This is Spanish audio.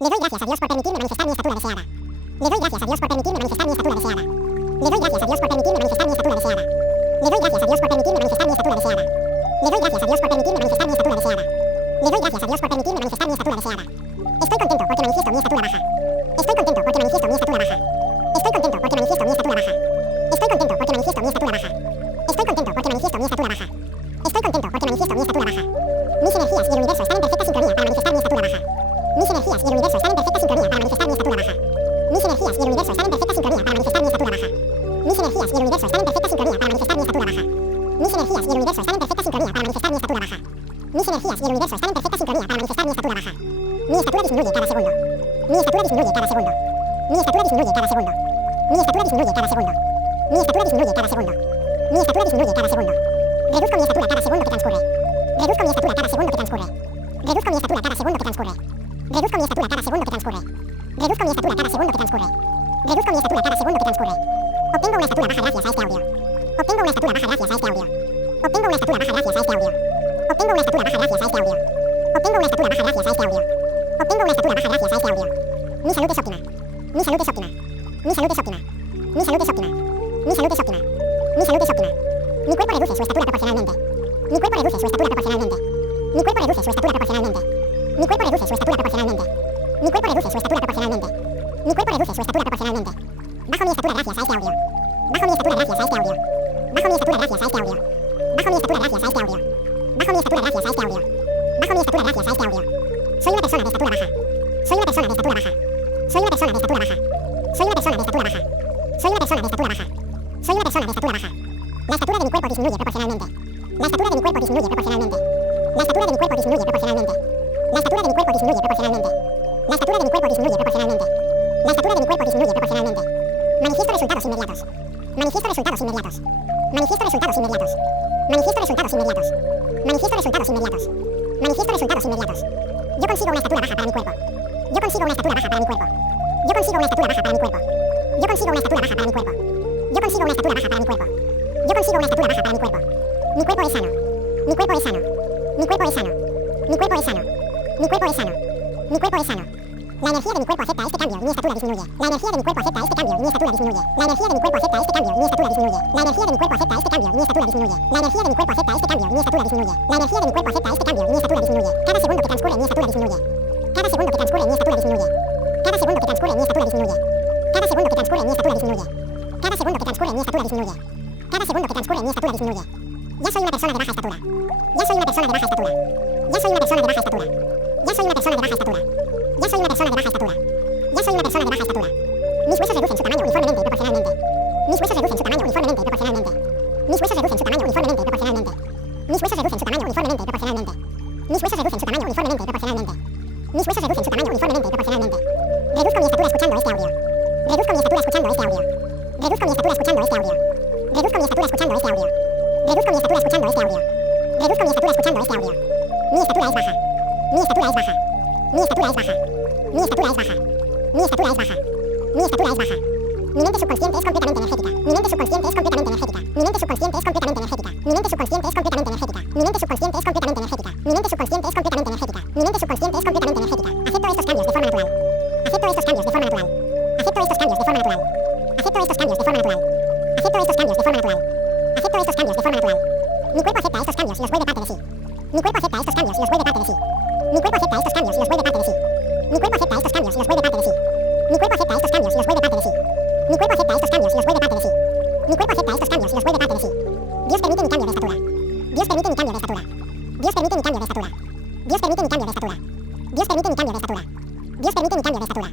Le doy gracias a Dios por permitirme manifestar mi estatura deseada. Le doy gracias a Dios por permitirme manifestar mi estatura deseada. Le doy gracias a Dios por permitirme manifestar mi estatura deseada. Le doy gracias a Dios por permitirme manifestar mi estatura deseada. Le doy gracias a Dios por permitirme manifestar mi estatura deseada. Le doy gracias a Dios por permitirme manifestar mi estatura deseada. Estoy contento porque manifiesto mi estatura baja. Estoy contento porque manifiesto mi estatura baja. Estoy contento porque manifiesto mi estatura baja. Estoy contento porque manifiesto mi estatura baja. Estoy contento porque manifiesto mi estatura baja. Estoy contento porque manifiesto mi estatura baja. Mis energías y el universo están en perfecta sincronía para manifestar mi estatura baja. Mis energías y el universo están en perfecta sincronía para manifestar mi estatura baja. Mis energías y el universo están en perfecta sincronía para manifestar mi estatura baja. Mis energías y el universo están en perfecta sincronía para manifestar mi estatura baja. Mis energías y el universo están en perfecta sincronía para manifestar mi estatura baja. Mis energías y el universo están en perfecta sincronía para manifestar mi estatura baja. Mi estatura disminuye cada segundo. Mi estatura disminuye cada segundo. Mi estatura disminuye cada segundo. Mi estatura disminuye cada segundo. Mi estatura disminuye cada segundo. Mi estatura disminuye cada segundo. Reduzco mi estatura cada segundo que transcurre. Reduzco mi estatura cada segundo que transcurre. Reduzco mi estatura cada segundo que transcurre. Reduzco mi estatura cada segundo que transcurre. Reduzco mi estatura cada segundo que transcurre. Reduzco mi estatura cada segundo que transcurre. Obtengo una estatura baja gracias a este audio. Obtengo una estatura baja gracias a este audio. Obtengo una estatura baja gracias a este audio. Obtengo una estatura baja gracias a este audio. Obtengo una estatura baja gracias a este audio. Obtengo una estatura baja gracias a este audio. Mi salud es óptima. Mi salud es óptima. Mi salud es óptima. Mi salud es óptima. Mi salud es óptima. Mi salud es óptima. Mi cuerpo reduce su estatura proporcionalmente. Mi cuerpo reduce su estatura proporcionalmente. Mi cuerpo reduce su estatura proporcionalmente. Mi cuerpo reduce su estatura proporcionalmente. Mi cuerpo reduce su estatura proporcionalmente. Mi cuerpo reduce su estatura proporcionalmente. Bajo mi estatura gracias a este audio. Bajo mi estatura gracias a este audio. Bajo mi estatura gracias a este audio. Bajo mi estatura gracias a este audio. Bajo mi estatura gracias a este audio. Bajo mi estatura gracias a este audio. Soy una persona de estatura baja. Soy una persona de estatura baja. Soy una persona de estatura baja. Soy una persona de estatura baja. Soy una persona de estatura baja. Soy una persona de estatura baja. La estatura de mi cuerpo disminuye proporcionalmente. La estatura de mi cuerpo disminuye proporcionalmente. La estatura de mi cuerpo disminuye proporcionalmente. La estatura de mi cuerpo disminuye proporcionalmente. La estatura de mi cuerpo disminuye proporcionalmente. La estatura de mi cuerpo disminuye proporcionalmente. Manifiesto resultados inmediatos. Manifiesto resultados inmediatos. Manifiesto resultados inmediatos. Manifiesto resultados inmediatos. Manifiesto resultados inmediatos. Manifiesto resultados inmediatos. Yo consigo una estatura baja para mi cuerpo. Yo consigo una estatura baja para mi cuerpo. Yo consigo una estatura baja para mi cuerpo. Yo consigo una estatura baja para mi cuerpo. Yo consigo una estatura baja para mi cuerpo. Yo consigo una estatura baja para mi cuerpo. Mi cuerpo es sano. Mi cuerpo es sano. Mi cuerpo es sano. Mi cuerpo es sano. Mi cuerpo es sano. Mi cuerpo es sano. La energía de mi cuerpo acepta este cambio y mi estatura disminuye. La energía de mi cuerpo acepta este cambio y mi estatura disminuye. La energía de mi cuerpo acepta este cambio y mi estatura disminuye. La energía de mi cuerpo acepta este cambio y mi estatura disminuye. La energía de mi cuerpo acepta este cambio y mi estatura disminuye. La energía de mi cuerpo acepta este cambio y mi estatura disminuye. Cada segundo que transcurre mi estatura disminuye. Cada segundo que transcurre mi estatura disminuye. Cada segundo que transcurre mi estatura disminuye. Cada segundo que transcurre mi estatura disminuye. Cada segundo que transcurre mi estatura disminuye. Cada segundo que transcurre mi estatura disminuye. Ya soy una persona de baja estatura. Ya soy una persona de baja estatura. Ya soy una persona de baja estatura. Ya soy una persona de baja estatura. Ya soy una persona de baja estatura. Ya soy una persona de baja estatura. Mis huesos reducen su tamaño uniformemente y proporcionalmente. Mis huesos reducen su tamaño uniformemente y proporcionalmente. Mis huesos reducen su tamaño uniformemente y proporcionalmente. Mis huesos reducen su tamaño uniformemente y proporcionalmente. Mis huesos reducen su tamaño uniformemente y proporcionalmente. Mis huesos reducen su tamaño uniformemente y proporcionalmente. Reduzco mi estatura escuchando este audio. Reduzco mi estatura escuchando este audio. Reduzco mi estatura escuchando este audio. Reduzco mi estatura escuchando este audio. Reduzco mi estatura escuchando este audio. Reduzco mi estatura escuchando este audio. Mi estatura es baja. Mi estatura es baja. Mi estatura es baja. Mi estatura es baja. Mi estatura es baja. Mi estatura es baja. Mi mente subconsciente es completamente energética. Mi mente subconsciente es completamente energética. Mi mente subconsciente es completamente energética. Mi mente subconsciente es completamente energética. Mi mente subconsciente es completamente energética. Mi mente subconsciente es completamente energética. Mi mente subconsciente es completamente energética. Acepto estos cambios de forma natural. Acepto estos cambios de forma natural. Acepto estos cambios de forma natural. Acepto estos cambios de forma natural. Acepto estos cambios de forma natural. Acepto estos cambios de forma natural. Mi cuerpo acepta estos cambios y los vuelve parte de sí. Mi cuerpo acepta estos cambios y los vuelve parte de sí. Mi cuerpo acepta estos cambios y los vuelve parte de sí. Mi cuerpo acepta estos cambios y los vuelve parte de sí. Mi cuerpo acepta estos cambios y los vuelve parte de sí. Mi cuerpo acepta estos cambios y los vuelve parte de sí. Mi cuerpo acepta estos cambios y los vuelve parte de sí. Dios permite mi cambio de estatura. Dios permite mi cambio de estatura. Dios permite mi cambio de estatura. Dios permite mi cambio de estatura. Dios permite mi cambio de estatura. Dios permite mi cambio de estatura.